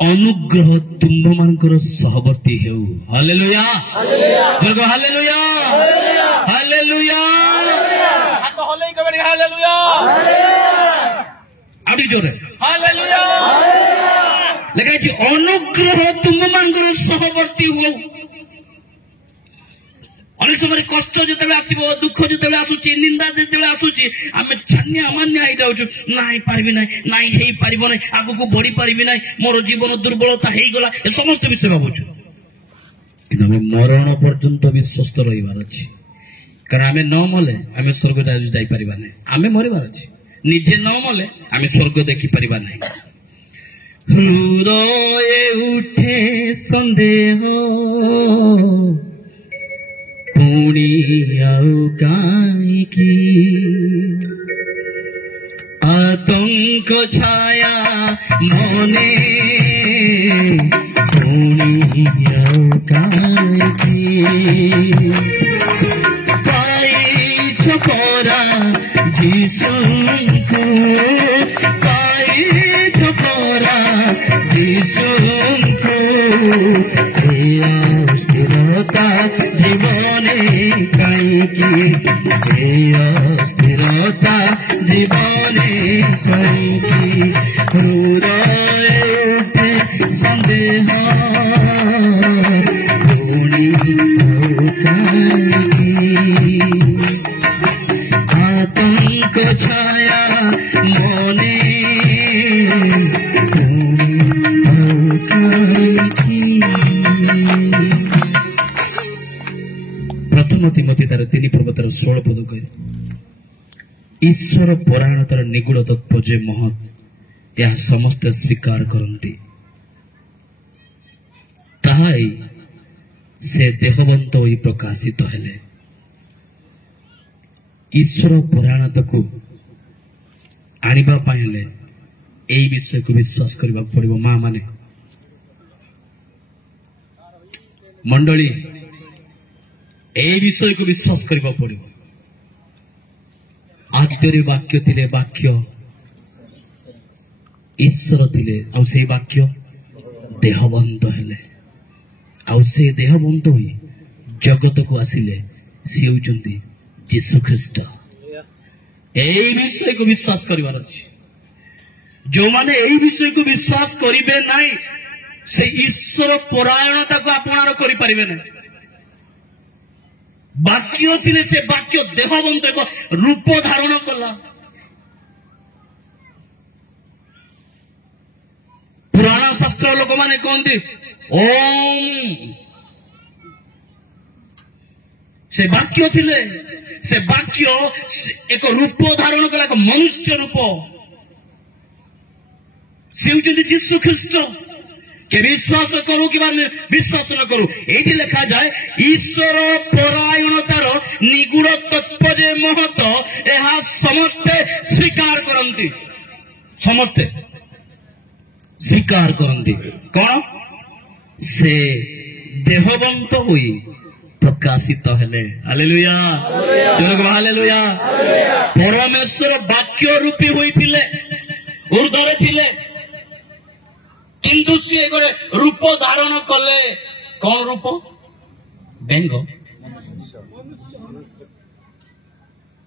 अनुग्रह तुम्भ मानकर सहवर्ती हेउ। हालेलुया हालेलुया हालेलुया हालेलुया हाथ हले कबडी हालेलुया आड़ी जोरे हालेलुया लगा जी अनुग्रह तुम्भ मानकर सहवर्ती हो। अनेक समय कष्ट जो आसो दुख जो आसूची निंदा जो आसूची आम छानिया अमान्य हो जाऊँ नाई पारि ना नाई हो पार ना आग को बढ़ी पारि ना मोर जीवन दुर्बलता हो गला ए समस्त विषय भावुँ कि मरण पर्यंत विश्वस्त रही कारण आम न मले आम स्वर्ग जापर ना आम मरबार अच्छे निजे न मले आम स्वर्ग देखिपर ना। हृदय उठे सन्देह पुणी आउ काईकी आतंक छाया मने पुणी आउ काईकी पाइछ परा जीशुको पाइछ परा जीशुको स्थिरता जीवने कहीं स्थिरता जीवने कहीं हृदय उठे सन्देह पुणी कहीं आतंक छाया मने प्रथम तिमोथी तार 3 पर्वतर 16 पद कहे ईश्वर परायणतार निगूढ़ तत्पर्य महत् यह समस्त स्वीकार करती ताहाई से देहवंत होई प्रकाशित हेले। ईश्वर परायणता को आनिबा पाइले एई विषय को विश्वास करबा पड़िबो। मां माने मंडली ए विषय को विश्वास करबा पड़िबो। आद्ୟରେ वाक्य थिले वाक्य ईश्वर थिले आ से वाक्य देहवंत हेले आ से देहवंत होई जगत को आसिले से होचंती यीशु ख्रीष्ट। एई विषय को विश्वास करिवार अछि। जो माने एई विषय को विश्वास करिवे नाही से ईश्वर परायणता को आपणार करि परिबे नाही। वाक्य थिले से वाक्य देहवंत एक रूप धारण कला। पुराण शास्त्र लोक माने कहते ओम से वाक्य थिले से वाक्य एक रूप धारण कला एक मनुष्य रूप से होचंती यीशु ख्रीष्ट। के विश्वास करू कि विश्वास न करू ये लिखा जाए ईश्वर परायणतार निगूढ़ तत्पर्य महत यह समस्ते स्वीकार करती समस्ते स्वीकार करती कौन से देहवंत हुई प्रकाशित हेले। हालेलुया हालेलुया परमेश्वर वाक्य रूपी हुई थिले ऊर्ध्वरे थिले किंतु सी रूप धारण कले कौन रूप बेंग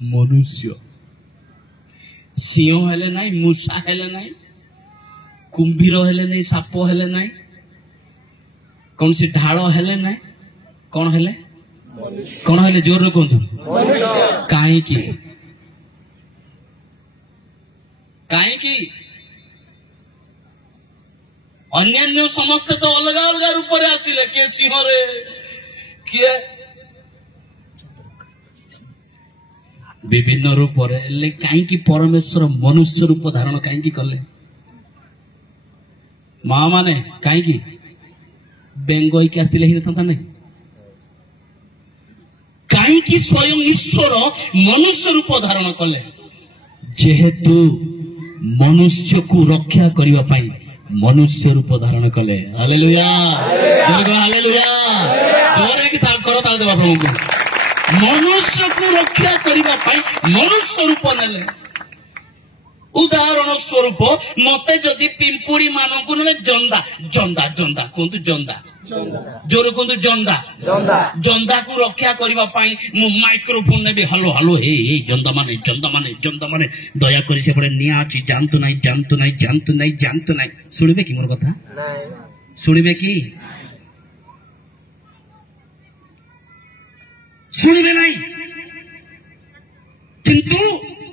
मनुष्य सिंह हेले नाई मूषा हेले नाई कुंभीर हेले नाई साप हेले नाई कौन सी ढाल हेले नाई कौन हेले जोर कहतु कहीं अन्य समस्त तो अलग अलग रूप आसिले किए सिंह रे किए विभिन्न रूप कहीं परमेश्वर मनुष्य रूप धारण कहीं कले माँ माने कहीं बेंग आसते नहीं कहीं स्वयं ईश्वर मनुष्य रूप धारण कले जेहेतु मनुष्य को रक्षा करने पाई मनुष्य रूप धारण कले। हालेलुया हालेलुया जोरे कि ताल करो ताल देबा प्रभु को मनुष्य को रक्षा करने पाई मनुष्य रूप नेले उदाहरण स्वरूप मते जदि पिंपुड़ी मानकु नले जंदा जंदा जंदा कहतु जंदा जोर कहतु जंदा जंदा को रक्षा करबा पई मु माइक्रोफोन ने भी हलो हलो हे जंदा माने दया करी से पड़े निया अछि जानतु नाही सुनिबे की मोर कथा सुनिबे की सुनिबे नाही किंतु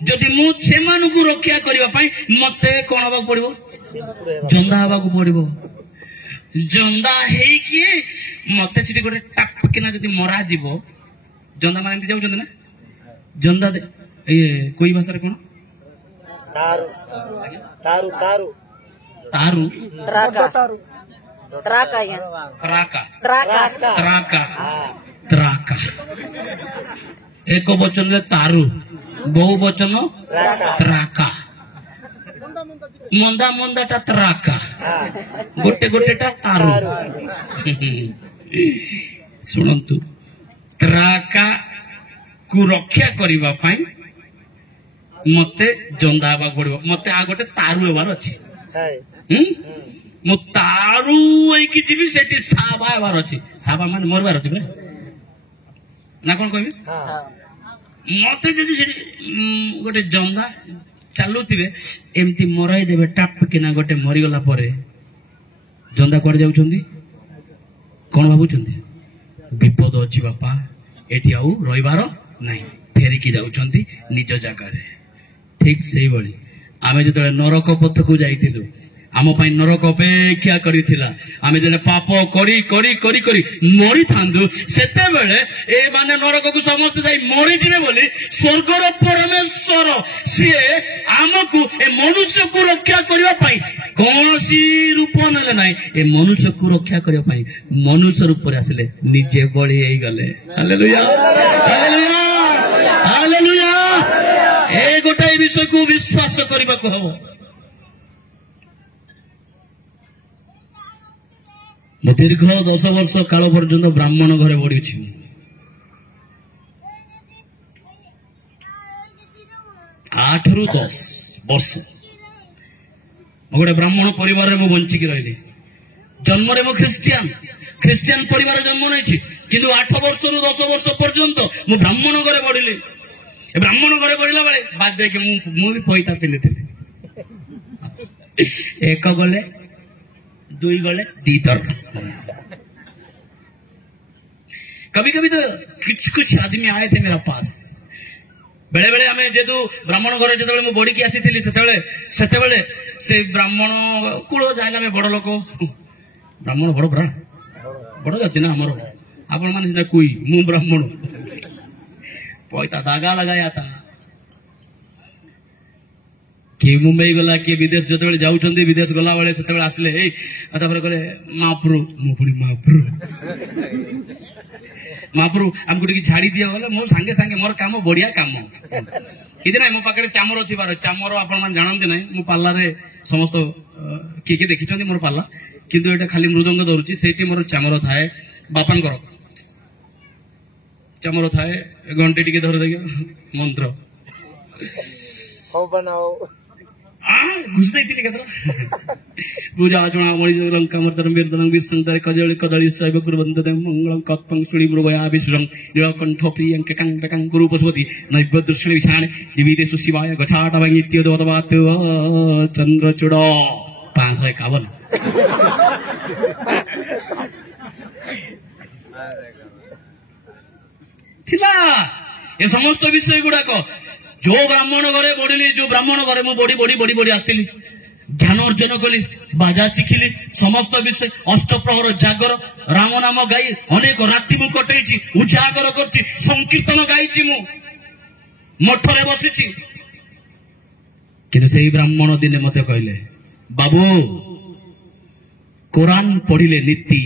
जदि मु सेमानकु रक्षा करबा पई मते कोन हबा पड़िबो जंदा हबा को पड़िबो जंदा हे कि मते सिटी गोटे टाप किना जदि मरा जीवो जंदा माने जाउ जंदा ना जंदा ए कोई भाषा रे कोन तारू तारू तारू तारू त्राका त्राका या क्राका त्राका त्राका त्राका एक वचन रे तारू बहु वचन त्राका मंदा मंदाटा त्राका गोटे गोटेटा तारू शुणु त्राका को रक्षा करबा पई मते जंदा हवा पड़ो मते आ गोटे तारू हेबार अछि मु तारू होइकी जीवी सेठी साबा हेबार अछि साबा माने मरबार अछि बे ना कोन कहबी मते जदि से गोटे जंदा चालुथिबे एमती मराई देबे टाप किना गोटे मरी गला परे जंदा कोड जाउछंदी कोन भाबुछंदी विपद अछि बापा एठी आउ रहिबार नाही फेरिकी जाउछंदी निज जागा रे ठीक सेही बळी आमे जतले नरक पथ को जाइतिलु आम पाई नरक अपेक्षा करिथिला आमे जने पाप करी करी करी करी मरी थांदु सेते बेले ए माने नरक को समस्त जाई मरी जिवे बोली स्वर्गर परमेश्वर सिए आमको ए मनुष्य को रक्षा करबा पाई कोनसी रूप नले नाही ए मनुष्य को रक्षा करबा पाई मनुष्य रूप रे आसले निजे बळी हेई गले हालेलुया हालेलुया हालेलुया ए गोटे विषय को विश्वास करबा को हो दीर्घ 10 वर्ष काल पर्यंत ब्राह्मण घरे बढ़ी 8 ରୁ 10 वर्ष गोटे ब्राह्मण परिवार में बंचिकी रही जन्म मु ख्रिस्टियान परिवार जन्म नहीं कि 8 वर्ष ରୁ 10 वर्ष पर्यंत मु ब्राह्मण घरे बढ़ी ब्राह्मण घरे बढ़ला बेले बाद देखी मु भी पैता पिले एक गले दुई गले दीतर कभी कभी तो कुछ आदमी आए थे मेरा पास बेले बेले हमें जेतु ब्राह्मण घर जो मु बड़ी की आसी से ब्राह्मण कूल जाए बड़ लोक ब्राह्मण बड़ बड़ा बड़ जाति ना आमर आपण मान सीना कोई मु ब्राह्मण पैता दागा लगाया था किए मुंबई गला किए विदेश जो जाऊँ विदेश गला बेले से आसले कहले महाप्रभु मु पुणी महाप्रभु आमको टी छाड़ी दिया गला मो सांगे सांगे मोर काम बढ़िया काम कि ना मो पाखे चामर थी चामर आपण जानते ना मो पार्ला समस्त किए किए देखी मोर पार्ला किंतु एटा खाली मृदंग धरुची सेठी मोर चामर थाए बापांकर चामर थाए घंटे टिके धर दे मंत्र हो बनाओ घुस देती केतरा पूजा चुना मणि लंका मर्दन वेदनं विसंतर कजळी कदळी सैव कुर्वन्ते मंगलं कत्पं सुळी मृगया विश्रं नीलकंठ प्रियं ककं ककं गुरु पशुपति नैवेद्य दृश्य विषाणे दिविदेशु शिवाय गछाटवं इत्योदवत चंद्रचूड 551 थिला ए समस्त विषय गुडाक जो ब्राह्मण घरे बढ़ी जो ब्राह्मण घरे मु बड़ी बड़ी बड़ी बड़ी आसिली ज्ञान अर्जन कली बाजा शिखिली समस्त विषय अष्टप्रहर जागर राम नाम गाई अनेक राति मु कटई उजागर कर संकीर्तन गाई मु मठरे बसी कि ब्राह्मण दिने मत कहले बाबू कुरान पढ़िले नीति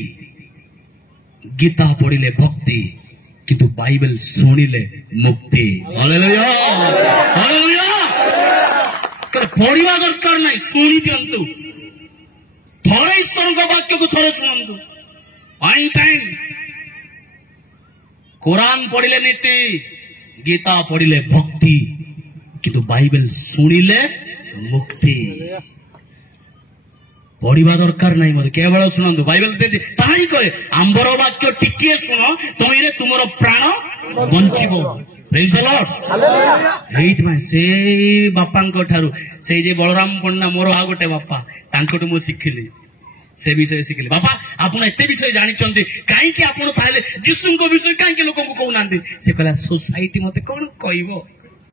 गीता पढ़िले भक्ति किंतु बाइबल सुनिले मुक्ति हालेलुया हालेलुया कर पढ़िवा दरकार नहीं सुनी दियंतु थोड़े ईश्वर को वाक्य को थोड़े सुनंतु वन टाइम कुरान पढ़िले नीति गीता पढ़िले भक्ति किंतु बाइबल सुनिले ମୁକ୍ତି ପଢିବା ଦରକାର ନାହିଁ ମତେ କେବଳ ଶୁଣନ୍ତୁ ବାଇବେଲ ତାହା ହିଁ କହେ ଆମ୍ବର ବାକ୍ୟ ଟିକିଏ ଶୁଣ ତହିଁରେ ତୁମର ପ୍ରାଣ ବଞ୍ଚିବ ଏଇଥିପାଇଁ ସେଇ ବାପାଙ୍କ ଠାରୁ ସେଇ ଯେ ବଳରାମ ପଣ୍ଡା ମୋର ଆଉ ଗୋଟେ ବାପା ତାଙ୍କଠୁ ମୁଁ ଶିଖିଲି ସେ ବିଷୟ ଶିଖିଲି ବାପା ଆପଣ ଏତେ ବିଷୟ ଜାଣିଛନ୍ତି କାହିଁକି ଆପଣ ତାହେଲେ ଯୀଶୁଙ୍କ ବିଷୟ କାହିଁକି ଲୋକଙ୍କୁ କହୁନାହାନ୍ତି ସେ କହିଲା ସୋସାଇଟି ମତେ କଣ କହିବ